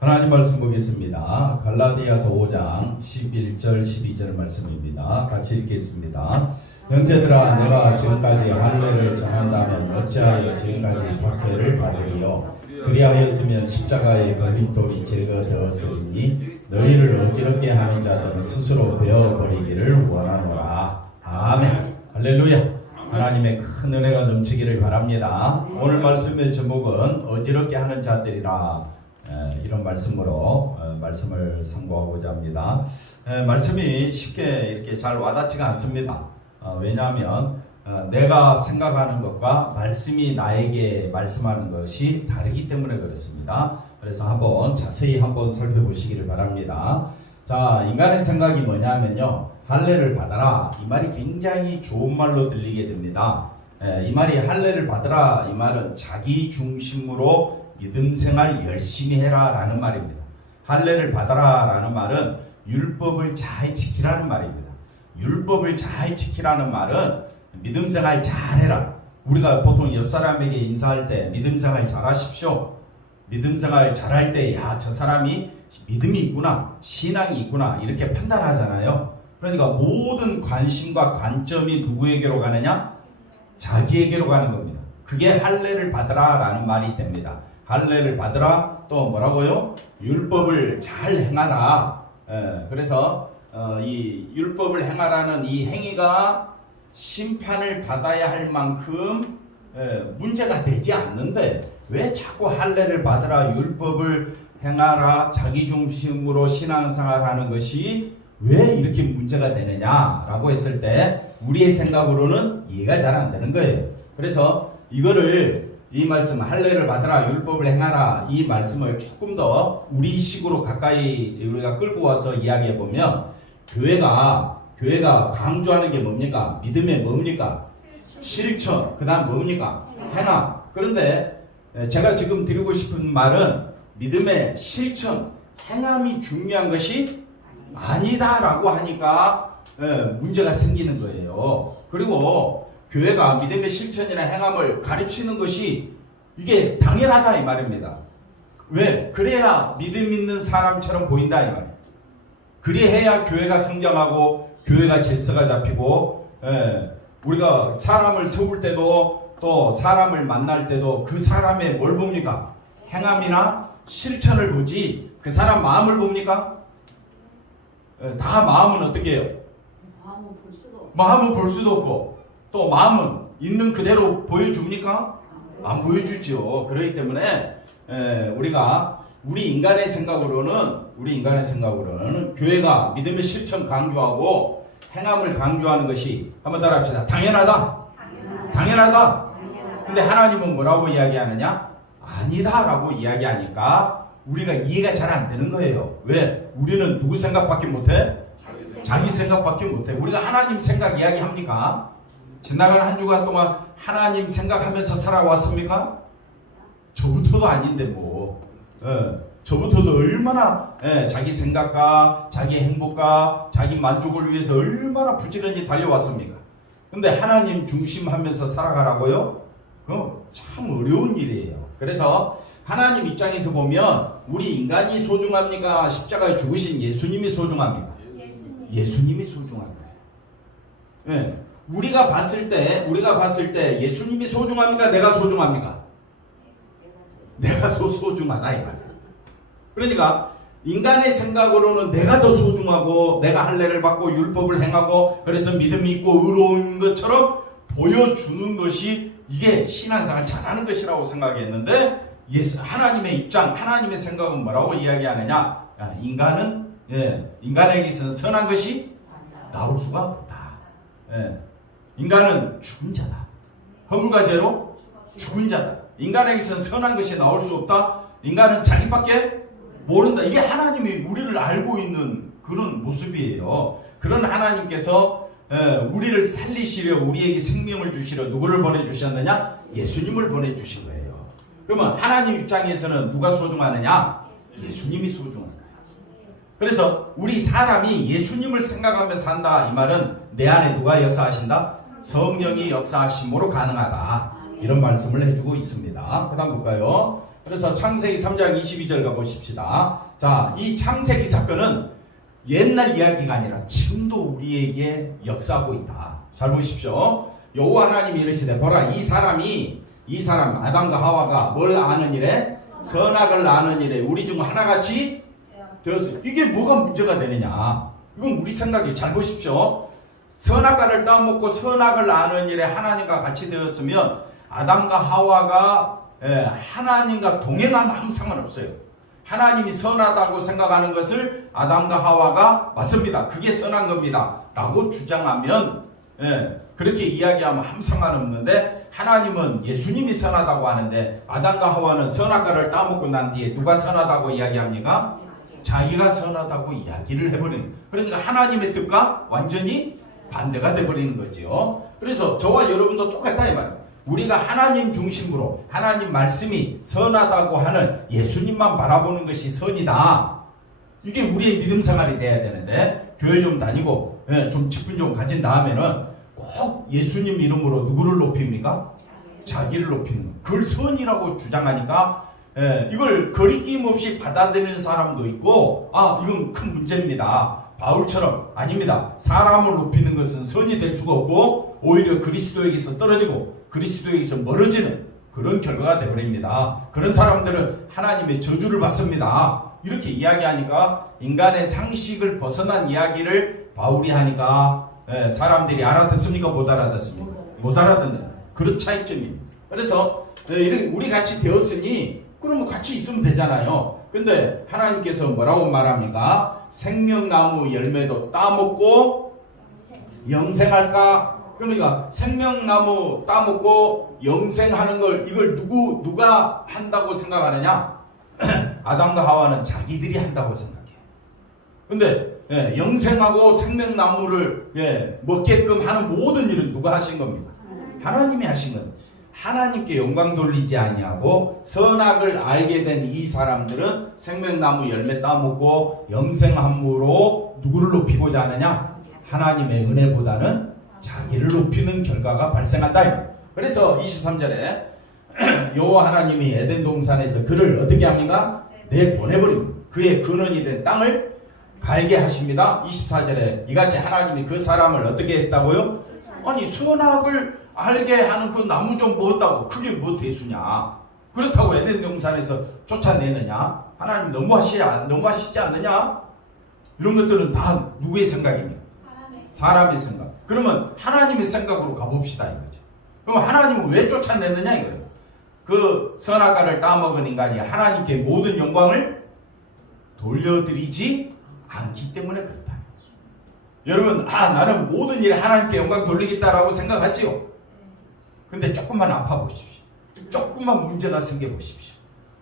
하나님 말씀 보겠습니다. 갈라디아서 5장 11절 12절 말씀입니다. 같이 읽겠습니다. 형제들아, 내가 지금까지 할례를 전한다면 어찌하여 지금까지 박해를 받으리요? 그리하였으면 십자가의 걸림돌이 제거되었으니 너희를 어지럽게 하는 자들은 스스로 베어버리기를 원하노라. 아멘. 할렐루야. 하나님의 큰 은혜가 넘치기를 바랍니다. 오늘 말씀의 제목은 어지럽게 하는 자들이라, 이런 말씀으로 말씀을 선고하고자 합니다. 말씀이 쉽게 이렇게 잘 와닿지가 않습니다. 왜냐하면 내가 생각하는 것과 말씀이 나에게 말씀하는 것이 다르기 때문에 그렇습니다. 그래서 한번 자세히 한번 살펴보시기를 바랍니다. 자, 인간의 생각이 뭐냐면요, 할례를 받아라, 이 말이 굉장히 좋은 말로 들리게 됩니다. 이 말이 할례를 받아라, 이 말은 자기 중심으로 믿음 생활 열심히 해라 라는 말입니다. 할례를 받아라 라는 말은 율법을 잘 지키라는 말입니다. 율법을 잘 지키라는 말은 믿음 생활 잘해라. 우리가 보통 옆 사람에게 인사할 때 믿음 생활 잘하십시오, 믿음 생활 잘할 때 야, 저 사람이 믿음이 있구나, 신앙이 있구나, 이렇게 판단하잖아요. 그러니까 모든 관심과 관점이 누구에게로 가느냐? 자기에게로 가는 겁니다. 그게 할례를 받으라 라는 말이 됩니다. 할례를 받으라, 또 뭐라고요? 율법을 잘 행하라. 그래서 이 율법을 행하라는 이 행위가 심판을 받아야 할 만큼 문제가 되지 않는데 왜 자꾸 할례를 받으라, 율법을 행하라, 자기 중심으로 신앙생활하는 것이 왜 이렇게 문제가 되느냐라고 했을 때 우리의 생각으로는 이해가 잘 안 되는 거예요. 그래서 이거를, 이 말씀 할례를 받으라, 율법을 행하라, 이 말씀을 조금 더 우리식으로 가까이 우리가 끌고 와서 이야기해 보면, 교회가 강조하는 게 뭡니까? 믿음의 뭡니까? 실천. 그 다음 뭡니까? 행함. 그런데 제가 지금 드리고 싶은 말은 믿음의 실천, 행함이 중요한 것이 아니다라고 하니까 문제가 생기는 거예요. 그리고 교회가 믿음의 실천이나 행함을 가르치는 것이 이게 당연하다 이 말입니다. 왜? 그래야 믿음 있는 사람처럼 보인다 이 말이에요. 그리해야 교회가 성장하고 교회가 질서가 잡히고, 우리가 사람을 세울 때도 또 사람을 만날 때도 그 사람의 뭘 봅니까? 행함이나 실천을 보지 그 사람 마음을 봅니까? 다 마음은 어떻게 해요? 마음은 볼 수도 없고, 또 마음은 있는 그대로 보여줍니까? 안 보여주죠. 그렇기 때문에 우리 인간의 생각으로는 교회가 믿음의 실천 강조하고 행함을 강조하는 것이, 한번 따라합시다. 당연하다. 근데 하나님은 뭐라고 이야기하느냐? 아니다라고 이야기하니까 우리가 이해가 잘 안 되는 거예요. 왜? 우리는 누구 생각밖에 못해? 자기 생각밖에 못해. 우리가 하나님 생각 이야기합니까? 지나간 한 주간 동안 하나님 생각하면서 살아왔습니까? 저부터도 아닌데 뭐. 저부터도 얼마나 자기 생각과 자기 행복과 자기 만족을 위해서 얼마나 부지런히 달려왔습니까? 근데 하나님 중심하면서 살아가라고요? 그거 참 어려운 일이에요. 그래서 하나님 입장에서 보면 우리 인간이 소중합니까? 십자가에 죽으신 예수님이 소중합니까? 예수님이 소중합니다. 우리가 봤을 때 예수님이 소중합니까? 내가 소중합니까? 내가 더 소중하다 이 말이야. 그러니까 인간의 생각으로는 내가 더 소중하고 내가 할례를 받고 율법을 행하고 그래서 믿음이 있고 의로운 것처럼 보여주는 것이 이게 신앙생활 잘하는 것이라고 생각했는데, 하나님의 입장, 하나님의 생각은 뭐라고 이야기하느냐? 인간에게서는 선한 것이 나올 수가 없다. 인간은 죽은 자다. 허물과 죄로 죽은 자다. 인간에게서는 선한 것이 나올 수 없다. 인간은 자기밖에 모른다. 이게 하나님이 우리를 알고 있는 그런 모습이에요. 그런 하나님께서 우리를 살리시려, 우리에게 생명을 주시려 누구를 보내주셨느냐? 예수님을 보내주신 거예요. 그러면 하나님 입장에서는 누가 소중하느냐? 예수님이 소중한 거예요. 그래서 우리 사람이 예수님을 생각하며 산다 이 말은 내 안에 누가 역사하신다? 성령이 역사하심으로 가능하다. 이런 말씀을 해주고 있습니다. 그 다음 볼까요? 그래서 창세기 3장 22절 가보십시다. 자, 이 창세기 사건은 옛날 이야기가 아니라 지금도 우리에게 역사하고 있다. 잘 보십시오. 여호와 하나님이 이르시되 보라, 이 사람 아담과 하와가 뭘 아는 이래? 선악을 아는 이래 우리 중 하나같이 되었어요. 이게 뭐가 문제가 되느냐? 이건 우리 생각이, 잘 보십시오. 선악과를 따먹고 선악을 아는 일에 하나님과 같이 되었으면 아담과 하와가 하나님과 동행하면 아무 상관없어요. 하나님이 선하다고 생각하는 것을 아담과 하와가 맞습니다, 그게 선한 겁니다 라고 주장하면, 그렇게 이야기하면 아무 상관없는데, 하나님은 예수님이 선하다고 하는데 아담과 하와는 선악과를 따먹고 난 뒤에 누가 선하다고 이야기합니까? 자기가 선하다고 이야기를 해버리는, 그러니까 하나님의 뜻과 완전히 반대가 돼버리는 거죠. 그래서 저와 여러분도 똑같다 이 말이에요. 우리가 하나님 중심으로 하나님 말씀이 선하다고 하는 예수님만 바라보는 것이 선이다, 이게 우리의 믿음 생활이 돼야 되는데, 교회 좀 다니고 좀 직분 좀 가진 다음에는 꼭 예수님 이름으로 누구를 높입니까? 자기를 높이는 거. 그걸 선이라고 주장하니까 이걸 거리낌 없이 받아들이는 사람도 있고, 이건 큰 문제입니다. 바울처럼 아닙니다. 사람을 높이는 것은 선이 될 수가 없고 오히려 그리스도에게서 떨어지고 그리스도에게서 멀어지는 그런 결과가 되어버립니다. 그런 사람들은 하나님의 저주를 받습니다. 이렇게 이야기하니까 인간의 상식을 벗어난 이야기를 바울이 하니까 사람들이 알아듣습니까? 못 알아듣습니까? 못 알아듣는 그런 차이점입니다. 그래서 우리 같이 되었으니 그러면 같이 있으면 되잖아요. 근데 하나님께서 뭐라고 말합니까? 생명나무 열매도 따먹고 영생할까? 그러니까 생명나무 따먹고 영생하는 걸, 이걸 누가 한다고 생각하느냐? 아담과 하와는 자기들이 한다고 생각해요. 근데 영생하고 생명나무를 먹게끔 하는 모든 일은 누가 하신 겁니까? 하나님이 하신 겁니다. 하나님께 영광 돌리지 아니하고 선악을 알게 된 이 사람들은 생명나무 열매 따먹고 영생함으로 누구를 높이고자 하느냐? 하나님의 은혜보다는 자기를 높이는 결과가 발생한다. 그래서 23절에 여호와 하나님이 에덴 동산에서 그를 어떻게 합니까? 내보내버립니다. 그의 근원이 된 땅을 갈게 하십니다. 24절에 이같이 하나님이 그 사람을 어떻게 했다고요? 아니, 선악을 알게 하는 그 나무 좀 먹었다고 그게 뭐 대수냐? 그렇다고 에덴 동산에서 쫓아내느냐? 하나님 너무하시지 않느냐? 이런 것들은 다 누구의 생각입니까? 사람의 생각. 그러면 하나님의 생각으로 가봅시다 이거죠. 그럼 하나님은 왜 쫓아내느냐 이거예요. 그 선악과를 따먹은 인간이 하나님께 모든 영광을 돌려드리지 않기 때문에 그렇다. 여러분, 나는 모든 일에 하나님께 영광 돌리겠다라고 생각하지요. 근데 조금만 아파보십시오. 조금만 문제가 생겨보십시오.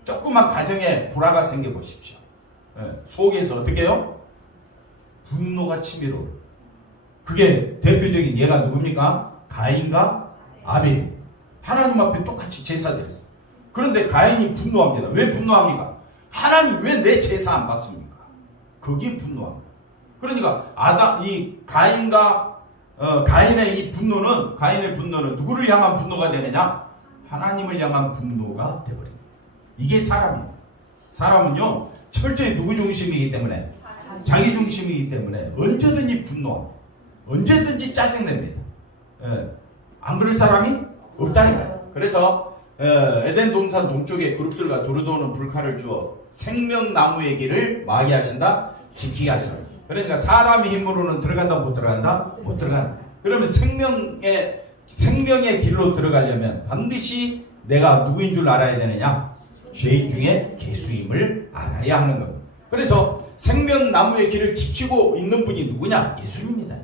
조금만 가정에 불화가 생겨보십시오. 속에서 어떻게 해요? 분노가 치밀어. 그게 대표적인 예가 누굽니까? 가인과 아벨. 하나님 앞에 똑같이 제사 드렸어요. 그런데 가인이 분노합니다. 왜 분노합니까? 하나님 왜 내 제사 안 받습니까? 거기에 분노합니다. 그러니까 이 가인의 이 분노는, 가인의 분노는 누구를 향한 분노가 되느냐? 하나님을 향한 분노가 되버립니다. 이게 사람이에요. 사람은요, 철저히 누구 중심이기 때문에, 자기 중심이기 때문에 언제든지 분노합니다. 언제든지 짜증냅니다. 안 그럴 사람이 없다니까요. 그래서 에덴 동산 동쪽에 그룹들과 두루도는 불칼을 주어 생명나무의 길을 마게 하신다? 지키게 하신다. 그러니까 사람의 힘으로는 들어간다 못 들어간다? 못 들어간다. 그러면 생명의 길로 들어가려면 반드시 내가 누구인 줄 알아야 되느냐? 죄인 중에 개수임을 알아야 하는 겁니다. 그래서 생명나무의 길을 지키고 있는 분이 누구냐? 예수님입니다.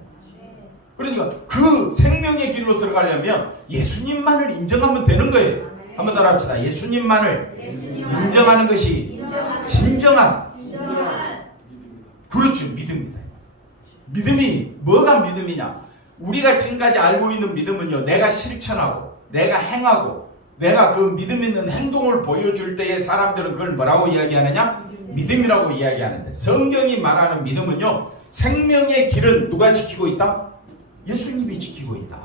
그러니까 그 생명의 길로 들어가려면 예수님만을 인정하면 되는 거예요. 한번 더 합시다. 예수님만을 인정하는 것이 진정한 그렇죠, 믿음입니다. 믿음이 뭐가 믿음이냐? 우리가 지금까지 알고 있는 믿음은요, 내가 실천하고 내가 행하고 내가 그 믿음 있는 행동을 보여줄 때에 사람들은 그걸 뭐라고 이야기하느냐? 믿음이라고 이야기하는데, 성경이 말하는 믿음은요, 생명의 길은 누가 지키고 있다? 예수님이 지키고 있다.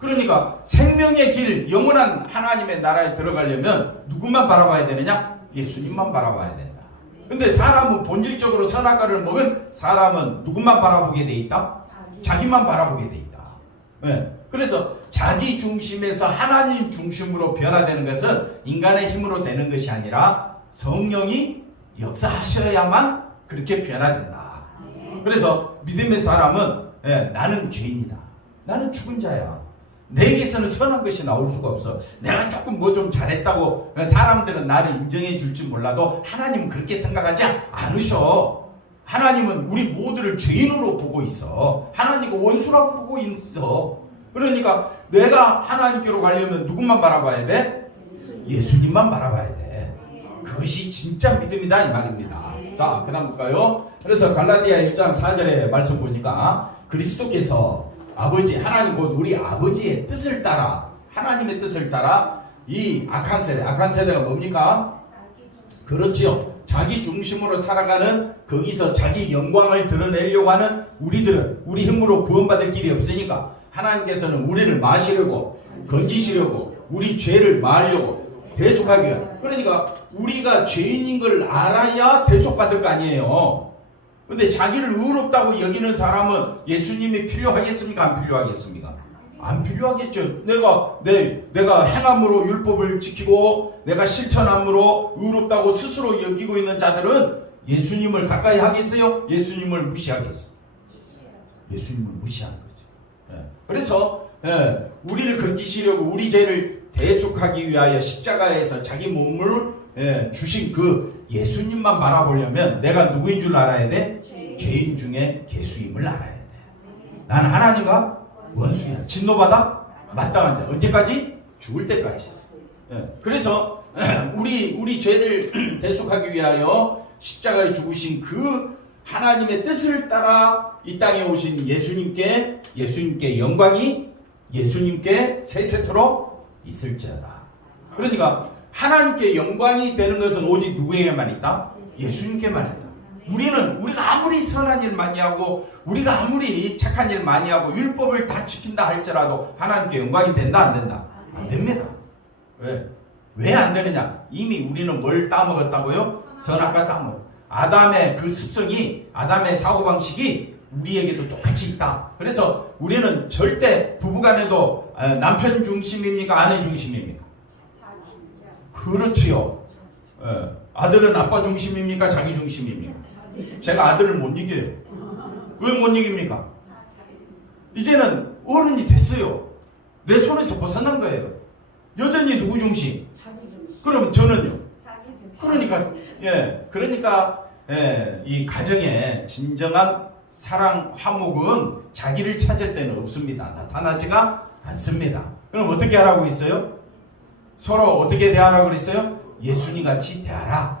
그러니까 생명의 길, 영원한 하나님의 나라에 들어가려면 누구만 바라봐야 되느냐? 예수님만 바라봐야 된다. 근데 사람은 본질적으로 선악과를 먹은 사람은 누구만 바라보게 돼 있다? 자기만 바라보게 돼 있다. 네. 그래서 자기 중심에서 하나님 중심으로 변화되는 것은 인간의 힘으로 되는 것이 아니라 성령이 역사하셔야만 그렇게 변화된다. 그래서 믿음의 사람은 나는 죄인이다. 나는 죽은 자야. 내게서는 선한 것이 나올 수가 없어. 내가 조금 뭐 좀 잘했다고 사람들은 나를 인정해 줄지 몰라도 하나님은 그렇게 생각하지 않으셔. 하나님은 우리 모두를 죄인으로 보고 있어. 하나님은 원수라고 보고 있어. 그러니까 내가 하나님께로 가려면 누구만 바라봐야 돼? 예수님만 바라봐야 돼. 그것이 진짜 믿음이다 이 말입니다. 자, 그 다음 볼까요? 그래서 갈라디아 1장 4절의 말씀 보니까 그리스도께서 아버지, 하나님 곧 우리 아버지의 뜻을 따라, 하나님의 뜻을 따라 이 악한 세대가 뭡니까? 그렇지요. 자기 중심으로 살아가는, 거기서 자기 영광을 드러내려고 하는 우리들은 우리 힘으로 구원받을 길이 없으니까 하나님께서는 우리를 마시려고, 건지시려고, 우리 죄를 마하려고, 대속하기 위해. 그러니까 우리가 죄인인 걸 알아야 대속받을 거 아니에요. 근데 자기를 의롭다고 여기는 사람은 예수님이 필요하겠습니까? 안 필요하겠습니까? 안 필요하겠죠. 내가 행함으로 율법을 지키고 내가 실천함으로 의롭다고 스스로 여기고 있는 자들은 예수님을 가까이 하겠어요? 예수님을 무시하겠어요? 예수님을 무시하는 거죠. 그래서 우리를 건지시려고 우리 죄를 대속하기 위하여 십자가에서 자기 몸을 주신 그 예수님만 바라보려면 내가 누구인 줄 알아야 돼? 죄인 중에 개수임을 알아야 돼. 나는 하나님과 원수야. 진노받아 마땅한 자. 언제까지? 죽을 때까지. 그래서 우리 죄를 대속하기 위하여 십자가에 죽으신 그 하나님의 뜻을 따라 이 땅에 오신 예수님께 영광이 예수님께 세세토록 있을지어다. 그러니까 하나님께 영광이 되는 것은 오직 누구에게만 있다? 예수님께만 있다. 우리가 아무리 선한 일 많이 하고 우리가 아무리 착한 일 많이 하고 율법을 다 지킨다 할지라도 하나님께 영광이 된다 안 된다? 안 됩니다. 왜 안 되느냐? 이미 우리는 뭘 따먹었다고요? 선악과 따먹. 아담의 그 습성이, 아담의 사고방식이 우리에게도 똑같이 있다. 그래서 우리는 절대 부부간에도 남편 중심입니까? 아내 중심입니까? 그렇지요. 아들은 아빠 중심입니까? 자기 중심입니까? 제가 아들을 못 이겨요. 왜 못 이깁니까? 이제는 어른이 됐어요. 내 손에서 벗어난 거예요. 여전히 누구 중심? 그럼 저는요? 그러니까 이 가정의 진정한 사랑 화목은 자기를 찾을 때는 없습니다. 나타나지가 않습니다. 그럼 어떻게 하라고 있어요? 서로 어떻게 대하라고 그랬어요? 예수님 같이 대하라.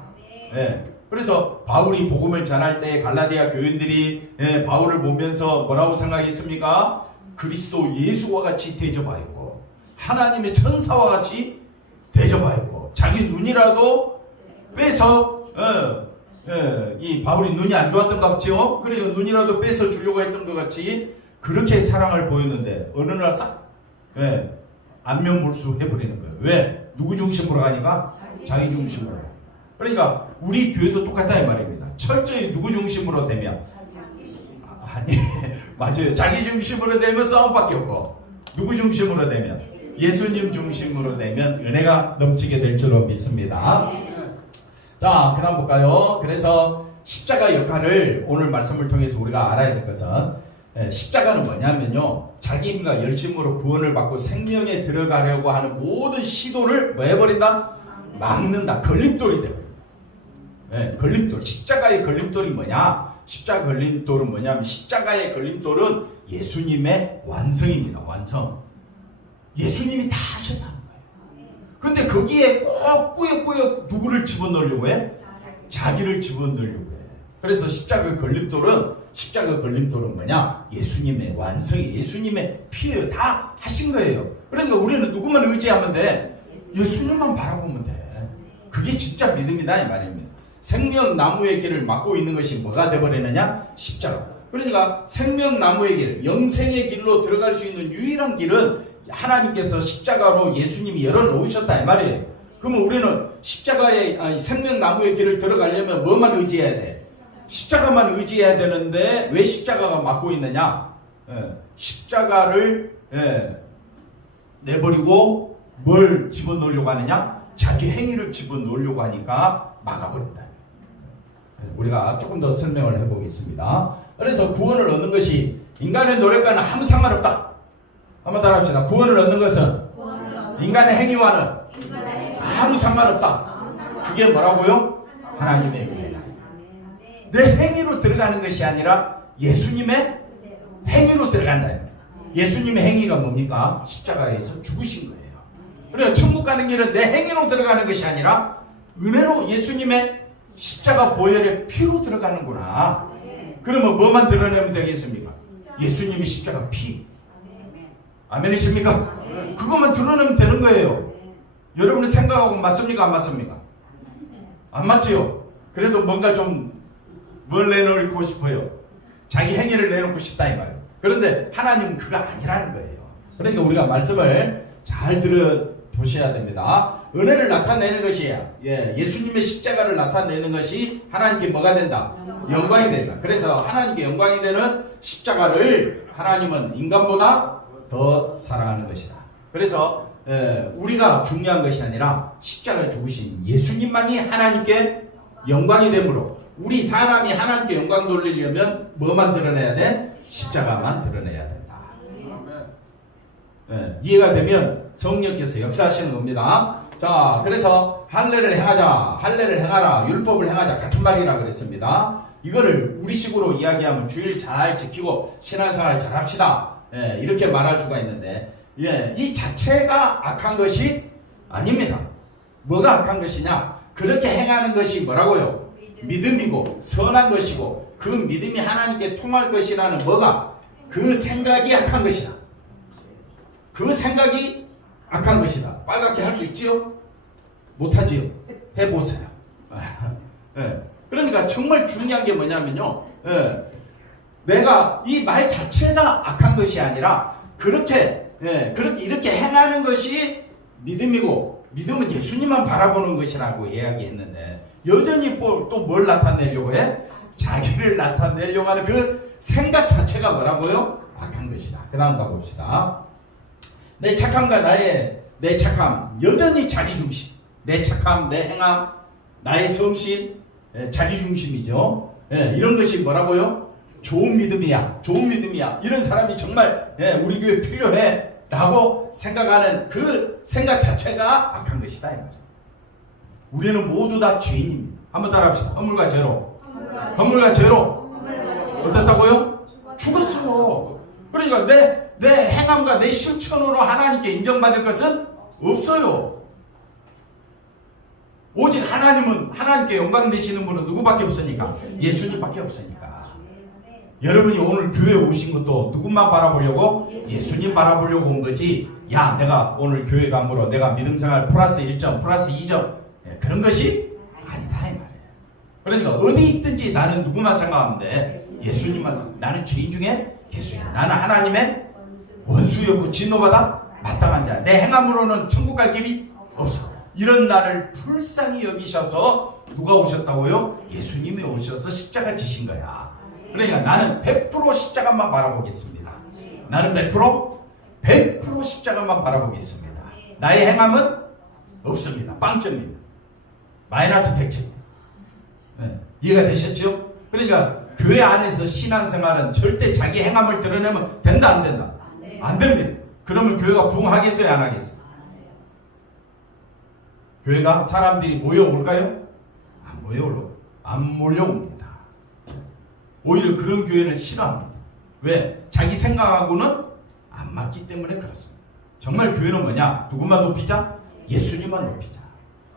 그래서 바울이 복음을 전할 때 갈라디아 교인들이 바울을 보면서 뭐라고 생각했습니까? 그리스도 예수와 같이 대접하였고 하나님의 천사와 같이 대접하였고 자기 눈이라도 빼서 이 바울이 눈이 안 좋았던 것 같죠? 그래서 눈이라도 빼서 주려고 했던 것 같이 그렇게 사랑을 보였는데 어느 날 싹 안면몰수 해버리는 거예요. 왜? 누구 중심으로 가니까? 자기 중심으로. 그러니까 우리 교회도 똑같다 이 말입니다. 철저히 누구 중심으로 되면 아니 맞아요. 자기 중심으로 되면 싸움밖에 없고 누구 중심으로 되면 예수님 중심으로 되면 은혜가 넘치게 될 줄로 믿습니다. 자, 그 다음 볼까요? 그래서 십자가 역할을 오늘 말씀을 통해서 우리가 알아야 될 것은 십자가는 뭐냐면요, 자기 힘과 열심으로 구원을 받고 생명에 들어가려고 하는 모든 시도를 뭐 해버린다? 막는다. 걸림돌이 되버린다. 걸림돌. 십자가의 걸림돌이 뭐냐? 십자가 걸림돌은 뭐냐면 십자가의 걸림돌은 예수님의 완성입니다. 완성. 예수님이 다 하셨다는 거예요. 근데 거기에 꼭 꾸역꾸역 누구를 집어넣으려고 해? 자기를 집어넣으려고 해. 그래서 십자가 걸림돌은 뭐냐? 예수님의 완성이, 예수님의 피예요. 다 하신 거예요. 그러니까 우리는 누구만 의지하면 돼? 예수님만 바라보면 돼. 그게 진짜 믿음이다 이 말입니다. 생명나무의 길을 막고 있는 것이 뭐가 되어버리느냐? 십자가. 그러니까 생명나무의 길, 영생의 길로 들어갈 수 있는 유일한 길은 하나님께서 십자가로 예수님이 열어놓으셨다 이 말이에요. 그러면 우리는 십자가의 생명나무의 길을 들어가려면 뭐만 의지해야 돼? 십자가만 의지해야 되는데 왜 십자가가 막고 있느냐? 십자가를 내버리고 뭘 집어넣으려고 하느냐? 자기 행위를 집어넣으려고 하니까 막아버린다. 우리가 조금 더 설명을 해보겠습니다. 그래서 구원을 얻는 것이 인간의 노력과는 아무 상관없다. 한번 따라합시다. 구원을 얻는 것은 인간의 행위와는 아무 상관없다. 그게 뭐라고요? 하나님의 은혜다. 내 행위로 들어가는 것이 아니라 예수님의 행위로 들어간다. 예수님의 행위가 뭡니까? 십자가에서 죽으신 거예요. 그래서 천국 가는 길은 내 행위로 들어가는 것이 아니라 은혜로 예수님의 십자가 보혈의 피로 들어가는구나. 그러면 뭐만 드러내면 되겠습니까? 예수님이 십자가 피. 아멘이십니까? 그것만 드러내면 되는 거예요. 여러분의 생각하고 맞습니까? 안 맞습니까? 안 맞지요? 그래도 뭔가 좀 뭘 내놓고 싶어요. 자기 행위를 내놓고 싶다 이 말이에요. 그런데 하나님은 그거 아니라는 거예요. 그러니까 우리가 말씀을 잘 들어보셔야 됩니다. 은혜를 나타내는 것이 예수님의 십자가를 나타내는 것이 하나님께 뭐가 된다? 영광이 된다. 그래서 하나님께 영광이 되는 십자가를 하나님은 인간보다 더 사랑하는 것이다. 그래서 우리가 중요한 것이 아니라 십자가에 죽으신 예수님만이 하나님께 영광이 되므로 우리 사람이 하나님께 영광 돌리려면 뭐만 드러내야 돼? 십자가만 드러내야 된다. 이해가 되면 성령께서 역사하시는 겁니다. 자, 그래서 할례를 행하자, 할례를 행하라, 율법을 행하자 같은 말이라 그랬습니다. 이거를 우리식으로 이야기하면 주일 잘 지키고 신앙생활 잘 합시다. 이렇게 말할 수가 있는데 이 자체가 악한 것이 아닙니다. 뭐가 악한 것이냐? 그렇게 행하는 것이 뭐라고요? 믿음이고 선한 것이고 그 믿음이 하나님께 통할 것이라는 뭐가? 그 생각이 악한 것이다. 그 생각이 악한 것이다. 빨갛게 할 수 있지요? 못하지요? 해보세요. 그러니까 정말 중요한 게 뭐냐면요. 내가 이 말 자체가 악한 것이 아니라 그렇게 이렇게 행하는 것이 믿음이고 믿음은 예수님만 바라보는 것이라고 이야기했는데 여전히 또 뭘 나타내려고 해? 자기를 나타내려고 하는 그 생각 자체가 뭐라고요? 악한 것이다. 그 다음 가봅시다. 내 착함과 내 착함 여전히 자기중심. 내 착함, 내 행함, 나의 성실, 자기중심이죠. 이런 것이 뭐라고요? 좋은 믿음이야. 좋은 믿음이야. 이런 사람이 정말 우리 교회 필요해 라고 생각하는 그 생각 자체가 악한 것이다 이 말이에요. 우리는 모두 다 죄인입니다. 한번 따라합시다. 허물과 죄로. 허물과 죄로. 어떻다고요? 죽었어요. 그러니까 내 행함과 내 실천으로 하나님께 인정받을 것은 없어요. 오직 하나님께 영광 되시는 분은 누구밖에 없으니까? 예수님밖에 없으니까. 여러분이 오늘 교회에 오신 것도 누구만 바라보려고? 예수님 바라보려고 온 거지. 야, 내가 오늘 교회 감으로 내가 믿음생활 플러스 1점, 플러스 2점 그런 것이 아니다 이 말이에요. 그러니까 어디 있든지 나는 누구만 생각하면 돼? 예수님만 생각. 나는 죄인 중에 예수님. 나는 하나님의 원수였고 진노받아 마땅한 자. 내 행함으로는 천국 갈 길이 없어. 이런 나를 불쌍히 여기셔서 누가 오셨다고요? 예수님이 오셔서 십자가 지신 거야. 그러니까 나는 100% 십자가만 바라보겠습니다. 나는 100% 십자가만 바라보겠습니다. 나의 행함은 없습니다. 빵점입니다. 마이너스 100점. 이해가 되셨죠? 그러니까 교회 안에서 신앙생활은 절대 자기 행함을 드러내면 된다 안 된다? 안 됩니다. 그러면 교회가 부흥하겠어요 안 하겠어요? 교회가 사람들이 모여올까요? 안 몰려옵니다. 오히려 그런 교회를 싫어합니다. 왜? 자기 생각하고는 안 맞기 때문에 그렇습니다. 정말 교회는 뭐냐? 누구만 높이자? 예수님만 높이자.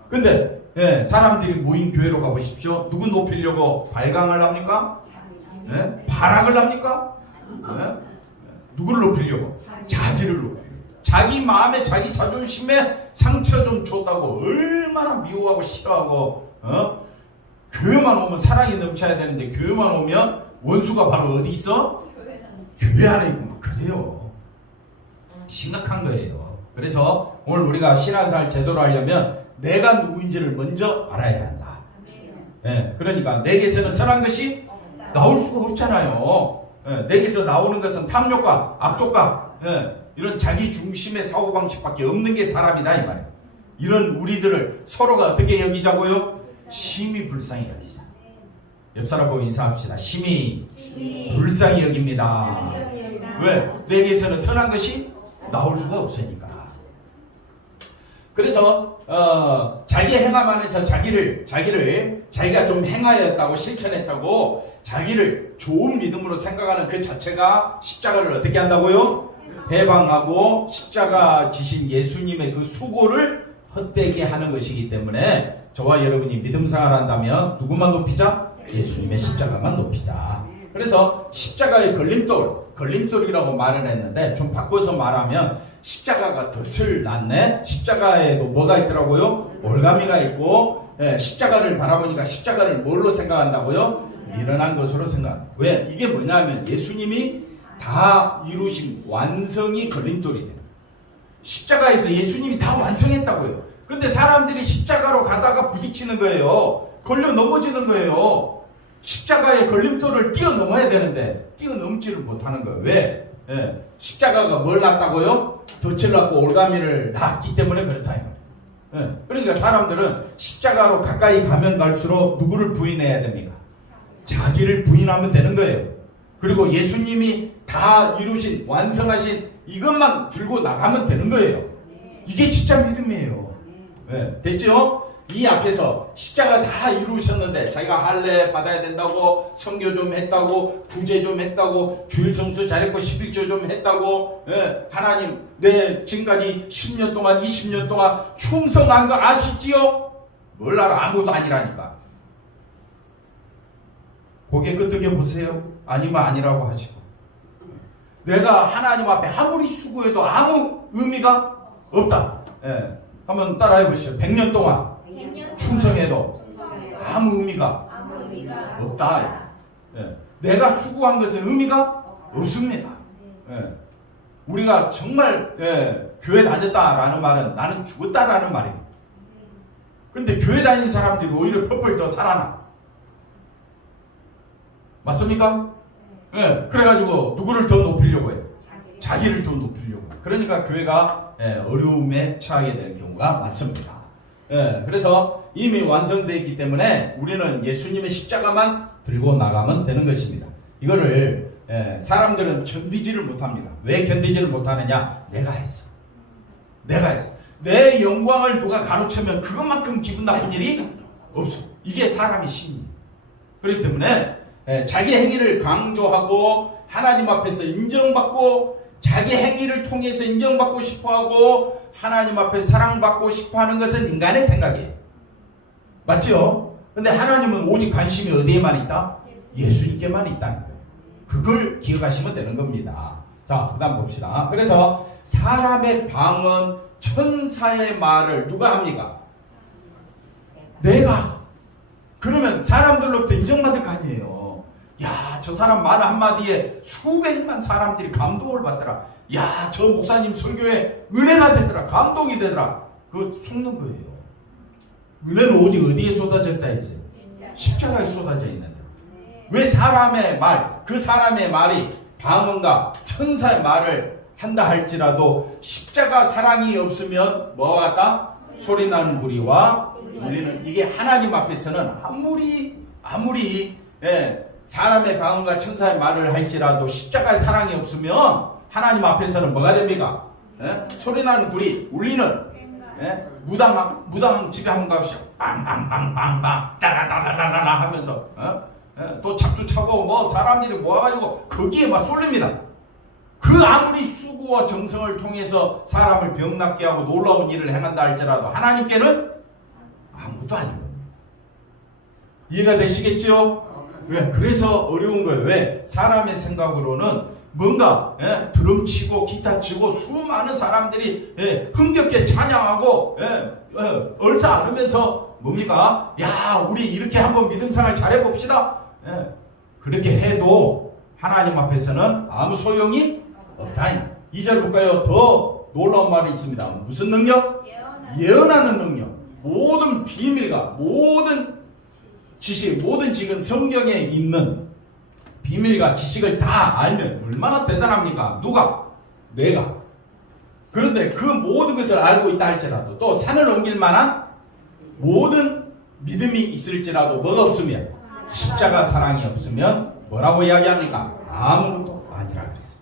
근데 사람들이 모인 교회로 가보십시오. 누구 높이려고 발광을 합니까? 발악을 합니까? 누구를 높이려고? 자기를 높이려고. 자기 마음에 자기 자존심에 상처 좀 줬다고 얼마나 미워하고 싫어하고 교회만 오면 사랑이 넘쳐야 되는데 교회만 오면 원수가 바로 어디 있어? 교회 안에 있고 막 그래요. 심각한 거예요. 그래서 오늘 우리가 신앙생활 제대로 하려면 내가 누구인지를 먼저 알아야 한다. 예, 그러니까 내게서는 선한 것이 나올 수가 없잖아요. 예, 내게서 나오는 것은 탐욕과 악독과 이런 자기 중심의 사고방식밖에 없는 게 사람이다 이 말이에요. 이런 우리들을 서로가 어떻게 여기자고요? 심히 불쌍히 여기자. 옆 사람 보고 인사합시다. 심히 불쌍히 여깁니다. 왜? 내게서는 선한 것이 나올 수가 없으니까. 그래서 자기 행함 안에서 자기가 좀 행하였다고 실천했다고 자기를 좋은 믿음으로 생각하는 그 자체가 십자가를 어떻게 한다고요? 해방하고 십자가 지신 예수님의 그 수고를 헛되게 하는 것이기 때문에 저와 여러분이 믿음 생활한다면 누구만 높이자? 예수님의 십자가만 높이자. 그래서 십자가의 걸림돌이라고 말을 했는데 좀 바꿔서 말하면 십자가가 덫을 놨네. 십자가에도 뭐가 있더라고요? 올가미가 있고, 십자가를 바라보니까 십자가를 뭘로 생각한다고요? 미련한 것으로 생각. 왜? 이게 뭐냐면 예수님이 다 이루신 완성이 걸림돌이 돼요. 십자가에서 예수님이 다 완성했다고요. 근데 사람들이 십자가로 가다가 부딪히는 거예요. 걸려 넘어지는 거예요. 십자가의 걸림돌을 뛰어넘어야 되는데 뛰어넘지를 못하는 거예요. 왜? 십자가가 뭘 놨다고요? 덫을 놨고 올가미를 놨기 때문에 그렇다. 그러니까 사람들은 십자가로 가까이 가면 갈수록 누구를 부인해야 됩니까? 자기를 부인하면 되는 거예요. 그리고 예수님이 다 이루신 완성하신 이것만 들고 나가면 되는 거예요. 이게 진짜 믿음이에요. 됐죠? 이 앞에서 십자가 다 이루셨는데 자기가 할례 받아야 된다고 선교 좀 했다고 구제 좀 했다고 주일 성수 잘했고 11조 좀 했다고 하나님 내 지금까지 10년 동안 20년 동안 충성한 거 아시지요? 뭘 알아? 아무도 아니라니까. 고개 끄덕여 보세요. 아니면 아니라고 하시고. 내가 하나님 앞에 아무리 수고해도 아무 의미가 없다. 한번 따라해 보시죠. 100년 동안 충성해도 아무 의미가 없다. 내가 수고한 것은 의미가 없습니다. 우리가 정말 교회 다녔다라는 말은 나는 죽었다라는 말이에요. 근데 교회 다니는 사람들이 오히려 펄펄 더 살아나. 맞습니까? 그래가지고 누구를 더 높이려고 해요? 자기를 더 높이려고 해요. 그러니까 교회가 어려움에 처하게 될 경우가 많습니다. 그래서 이미 완성되어 있기 때문에 우리는 예수님의 십자가만 들고 나가면 되는 것입니다. 이거를 사람들은 견디지를 못합니다. 왜 견디지를 못하느냐? 내가 했어. 내 영광을 누가 가로채면 그것만큼 기분 나쁜 일이 없어. 이게 사람의 심리. 그렇기 때문에 자기 행위를 강조하고 하나님 앞에서 인정받고 자기 행위를 통해서 인정받고 싶어하고 하나님 앞에 사랑받고 싶어하는 것은 인간의 생각이에요. 맞죠? 근데 하나님은 오직 관심이 어디에만 있다? 예수님께만 있다는 거예요. 그걸 기억하시면 되는 겁니다. 자, 그 다음 봅시다. 그래서 사람의 방언, 천사의 말을 누가 합니까? 내가. 그러면 사람들로부터 인정받을 거 아니에요. 야, 저 사람 말 한마디에 수백만 사람들이 감동을 받더라. 야, 저 목사님 설교에 은혜가 되더라. 감동이 되더라. 그거 속는 거예요. 은혜는 오직 어디에 쏟아져 있다 했어요? 십자가에 쏟아져 있는데. 왜 사람의 말, 그 사람의 말이 방언과 천사의 말을 한다 할지라도 십자가 사랑이 없으면 뭐와 같다? 소리나는 구리와 울리는. 이게 하나님 앞에서는 아무리 사람의 방언과 천사의 말을 할지라도 십자가의 사랑이 없으면 하나님 앞에서는 뭐가 됩니까? 소리나는 구리, 울리는 무당 집에 한번 가보시죠. 빵빵빵빵빵 따라따라라라 하면서 또 잡도 차고 뭐 사람들이 모아가지고 거기에 막 쏠립니다. 그 아무리 수고와 정성을 통해서 사람을 병낫게 하고 놀라운 일을 행한다 할지라도 하나님께는 아무것도 아닌 겁니다. 이해가 되시겠죠? 왜? 그래서 어려운 거예요. 왜? 사람의 생각으로는 뭔가 드럼 치고 기타 치고 수많은 사람들이 흥겹게 찬양하고 얼싸 안으면서 뭡니까? 야, 우리 이렇게 한번 믿음생활 잘해봅시다. 그렇게 해도 하나님 앞에서는 아무 소용이 없다. 2절 볼까요? 더 놀라운 말이 있습니다. 무슨 능력? 예언하는 능력. 모든 비밀과 모든 지식, 모든 지금 성경에 있는 비밀과 지식을 다 알면 얼마나 대단합니까? 누가? 내가. 그런데 그 모든 것을 알고 있다 할지라도 또 산을 옮길 만한 모든 믿음이 있을지라도 뭐가 없으면 십자가 사랑이 없으면 뭐라고 이야기합니까? 아무것도 아니라 그랬습니다.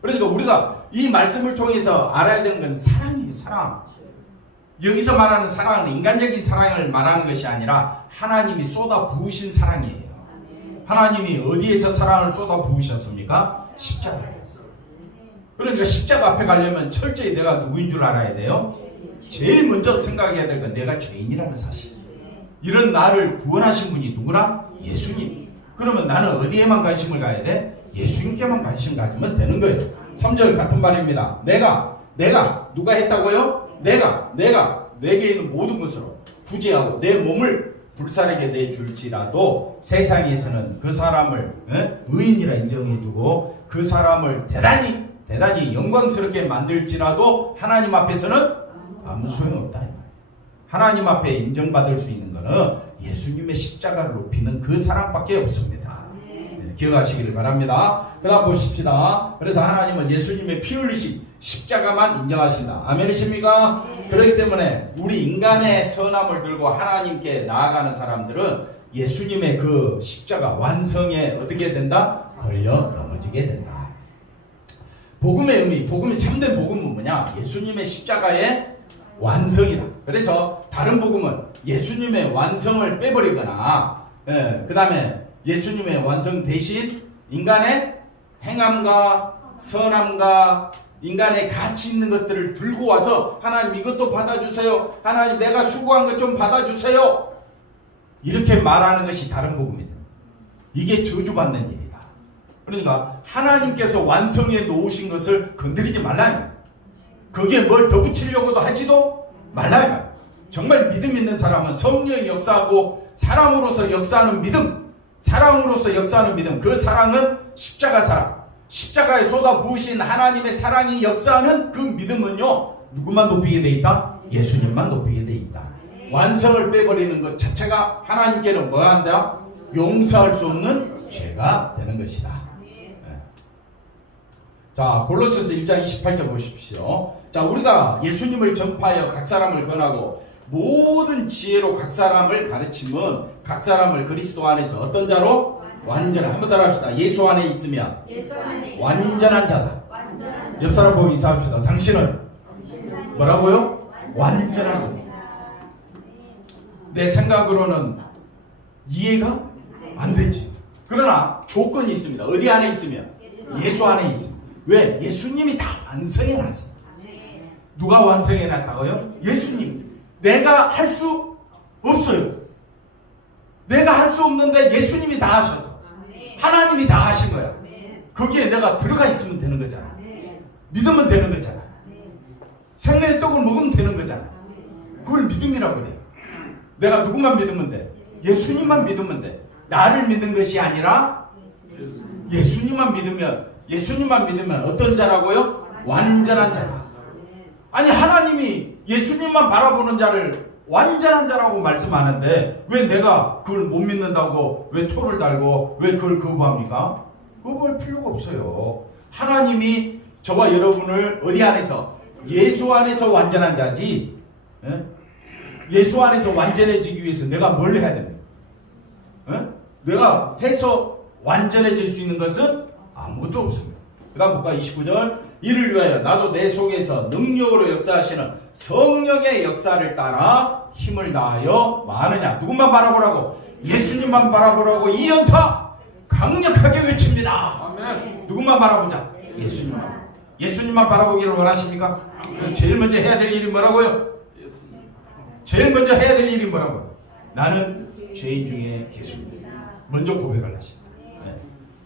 그러니까 우리가 이 말씀을 통해서 알아야 되는 건 사랑이에요. 사랑. 여기서 말하는 사랑은 인간적인 사랑을 말하는 것이 아니라 하나님이 쏟아 부으신 사랑이에요. 하나님이 어디에서 사랑을 쏟아 부으셨습니까? 십자가에서. 그러니까 십자가 앞에 가려면 철저히 내가 누구인 줄 알아야 돼요. 제일 먼저 생각해야 될 건 내가 죄인이라는 사실. 이런 나를 구원하신 분이 누구라? 예수님. 그러면 나는 어디에만 관심을 가야 돼? 예수님께만 관심 가지면 되는 거예요. 3절 같은 말입니다. 내가 누가 했다고요? 내게 있는 모든 것으로 구제하고 내 몸을 불사르게 내줄지라도 세상에서는 그 사람을 의인이라 인정해주고 그 사람을 대단히 영광스럽게 만들지라도 하나님 앞에서는 아무 소용없다. 하나님 앞에 인정받을 수 있는 것은 예수님의 십자가를 높이는 그 사랑밖에 없습니다. 기억하시기를 바랍니다. 그 다음 보십시다. 그래서 하나님은 예수님의 피 흘리신 십자가만 인정하신다. 아멘이십니까? 그렇기 때문에 우리 인간의 선함을 들고 하나님께 나아가는 사람들은 예수님의 그 십자가 완성에 어떻게 된다? 걸려 넘어지게 된다. 복음의 의미, 복음이 참된 복음은 뭐냐? 예수님의 십자가의 완성이다. 그래서 다른 복음은 예수님의 완성을 빼버리거나 그 다음에 예수님의 완성 대신 인간의 행함과 선함과 인간의 가치 있는 것들을 들고 와서 하나님 이것도 받아주세요. 하나님 내가 수고한 것 좀 받아주세요. 이렇게 말하는 것이 다른 복음이다. 이게 저주받는 일이다. 그러니까 하나님께서 완성해 놓으신 것을 건드리지 말라요. 거기에 뭘 더 붙이려고도 하지도 말라요. 정말 믿음 있는 사람은 성령이 역사하고 사랑으로서 역사하는 믿음, 그 사랑은 십자가 사랑, 십자가에 쏟아 부으신 하나님의 사랑이 역사하는 그 믿음은요, 누구만 높이게 돼 있다? 예수님만 높이게 돼 있다. 완성을 빼버리는 것 자체가 하나님께는 뭐가 한다? 용서할 수 없는 죄가 되는 것이다. 자, 골로새서 1장 28절 보십시오. 자, 우리가 예수님을 전파하여 각 사람을 권하고 모든 지혜로 각 사람을 가르치면 각 사람을 그리스도 안에서 어떤 자로? 완전한. 한번 따라 합시다. 예수 안에 있으면 완전한 자다. 옆 사람 보고 인사합시다. 당신은 뭐라고요? 완전한 자다. 내 생각으로는 이해가 안 되지. 그러나 조건이 있습니다. 어디 안에 있으면? 예수 안에 있습니다. 왜? 예수님이 다 완성해 놨습니다. 누가 완성해 놨다고요? 예수님. 내가 할 수 없어요. 내가 할 수 없는데 예수님이 다 하셨어. 하나님이 다 하신 거야. 거기에 내가 들어가 있으면 되는 거잖아. 믿으면 되는 거잖아. 생명의 떡을 먹으면 되는 거잖아. 그걸 믿음이라고 그래요. 내가 누구만 믿으면 돼? 예수님만 믿으면 돼. 나를 믿는 것이 아니라 예수님만 믿으면 어떤 자라고요? 완전한 자다. 아니 하나님이 예수님만 바라보는 자를 완전한 자라고 말씀하는데 왜 내가 그걸 못 믿는다고 왜 토를 달고 왜 그걸 거부합니까? 거부할 필요가 없어요. 하나님이 저와 여러분을 어디 안에서? 예수 안에서 완전한 자지. 예수 안에서 완전해지기 위해서 내가 뭘 해야 됩니까? 내가 해서 완전해질 수 있는 것은 아무것도 없습니다. 그 다음 볼까? 29절. 이를 위하여 나도 내 속에서 능력으로 역사하시는 성령의 역사를 따라 힘을 다하여 마느냐. 누구만 바라보라고? 예수님만 바라보라고 이 연사 강력하게 외칩니다. 아멘. 누구만 바라보자? 예수님만 바라보기를 원하십니까? 아멘. 제일 먼저 해야 될 일이 뭐라고요? 나는 죄인 중에 예수입니다. 먼저 고백을 하십니다.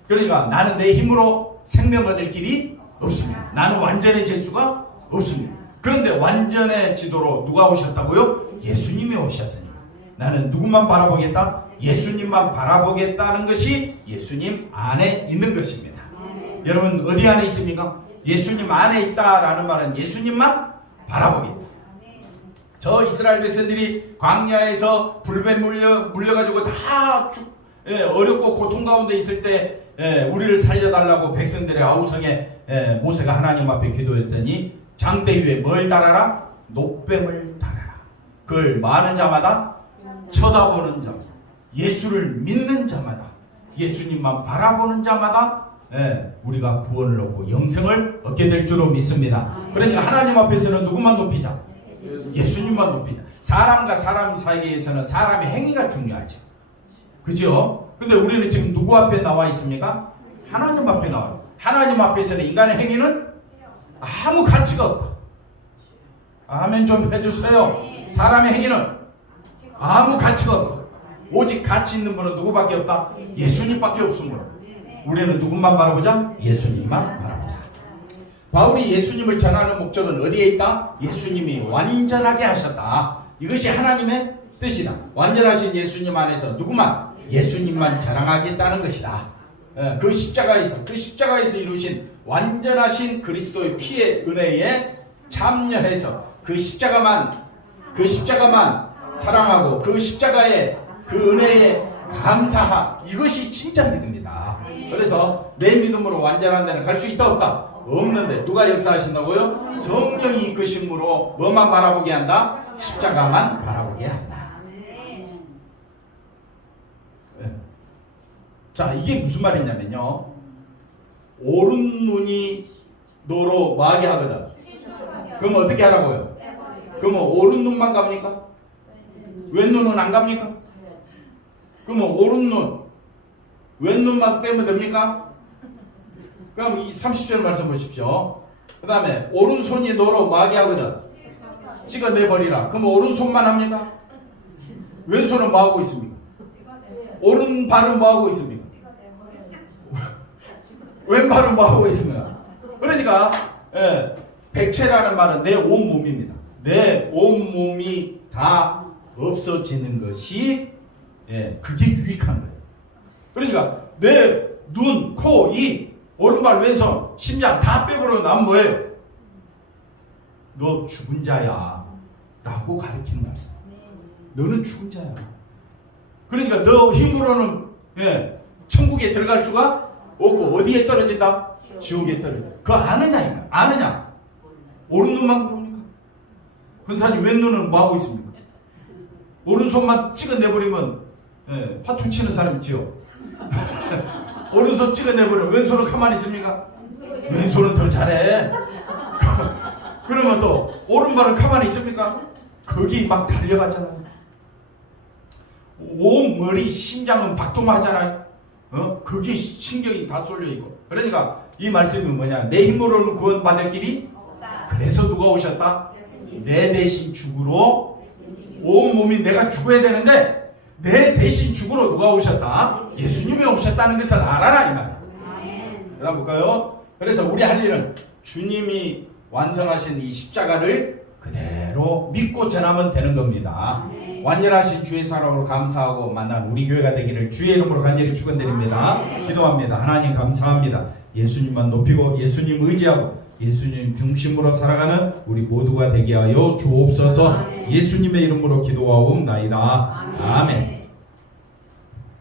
그러니까 나는 내 힘으로 생명 얻을 길이 없습니다. 나는 완전해질 수가 없습니다. 그런데 완전해지도록 누가 오셨다고요? 예수님이 오셨으니까 나는 누구만 바라보겠다? 예수님만 바라보겠다는 것이 예수님 안에 있는 것입니다. 여러분 어디 안에 있습니까? 예수님 안에 있다라는 말은 예수님만 바라보게. 저 이스라엘 백성들이 광야에서 불배 물려가지고 다 어렵고 고통 가운데 있을 때 우리를 살려달라고 백성들의 아우성에 모세가 하나님 앞에 기도했더니 장대 위에 뭘 달아라? 녹뱀을 달아라. 그걸 많은 자마다 쳐다보는 자, 예수를 믿는 자마다, 예수님만 바라보는 자마다 우리가 구원을 얻고 영생을 얻게 될 줄로 믿습니다. 그러니까 하나님 앞에서는 누구만 높이자? 예수님만 높이자. 사람과 사람 사이에서는 사람의 행위가 중요하죠. 그죠? 근데 우리는 지금 누구 앞에 나와 있습니까? 하나님 앞에 나와요. 하나님 앞에서는 인간의 행위는 아무 가치가 없다. 아멘 좀 해주세요. 사람의 행위는 아무 가치가 없다. 오직 가치 있는 분은 누구밖에 없다? 예수님밖에 없습니다. 우리는 누구만 바라보자? 예수님만 바라보자. 바울이 예수님을 전하는 목적은 어디에 있다? 예수님이 완전하게 하셨다. 이것이 하나님의 뜻이다. 완전하신 예수님 안에서 누구만? 예수님만 자랑하겠다는 것이다. 그 십자가에서 이루신 완전하신 그리스도의 피의 은혜에 참여해서 그 십자가만 사랑하고 그 십자가의 그 은혜에 감사하. 이것이 진짜 믿음이다. 그래서 내 믿음으로 완전한 데는 갈 수 있다 없다? 없는데 누가 역사하신다고요? 성령이 이끄심으로 뭐만 바라보게 한다? 십자가만 바라보게 한다. 자, 이게 무슨 말이냐면요, 오른 눈이 너로 뭐하게 하거든. 그럼 어떻게 하라고요? 그러면 오른 눈만 갑니까? 왼 눈은 안 갑니까? 그러면 오른 눈, 왼 눈만 빼면 됩니까? 그럼 이 30절 말씀 보십시오. 그 다음에 오른손이 너로 뭐하게 하거든. 찍어내버리라. 그럼 오른손만 합니까? 왼손은 뭐하고 있습니까? 오른발은 뭐하고 있습니까? 왼발은 뭐하고 있습니까? 그러니까 백체라는 말은 내 온몸입니다. 내 온몸이 다 없어지는 것이 그게 유익한 거예요. 그러니까 내 눈, 코, 입, 오른발, 왼손, 심장 다 빼버려 난 뭐예요? 너 죽은 자야 라고 가르치는 말씀. 너는 죽은 자야. 그러니까 너 힘으로는 천국에 들어갈 수가 없고 어디에 떨어진다? 지옥에 떨어진다. 그거 아느냐 이거? 아느냐? 오른 눈만 그럽니까? 근사님 왼 눈은 뭐하고 있습니까? 오른손만 찍어내버리면 화투 치는 사람 있지요. 오른손 찍어내버리면 왼손은 가만히 있습니까? 왼손은 더 잘해. 그러면 또 오른발은 가만히 있습니까? 거기 막 달려가잖아요. 온 머리 심장은 박동하잖아요. 거기 신경이 다 쏠려있고. 그러니까 이 말씀이 뭐냐, 내 힘으로는 구원받을 길이 없다. 그래서 누가 오셨다? 내 대신 죽으러, 온 몸이 내가 죽어야 되는데 내 대신 죽으러 누가 오셨다? 예수님이 오셨다는 것을 알아라 이 말이에요. 그 다음 볼까요? 그래서 우리 할 일은 주님이 완성하신 이 십자가를 그대로 믿고 전하면 되는 겁니다. 완전하신 주의 사랑으로 감사하고 만난 우리 교회가 되기를 주의 이름으로 간절히 축원드립니다. 기도합니다. 하나님 감사합니다. 예수님만 높이고 예수님 의지하고 예수님 중심으로 살아가는 우리 모두가 되게 하여 주옵소서. 예수님의 이름으로 기도하옵나이다. 아멘.